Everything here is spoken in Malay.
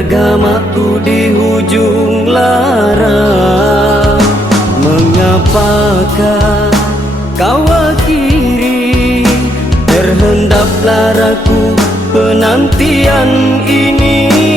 bergamakku di hujung lara Mengapakah kau akhiri? Terhendap laraku penantian ini.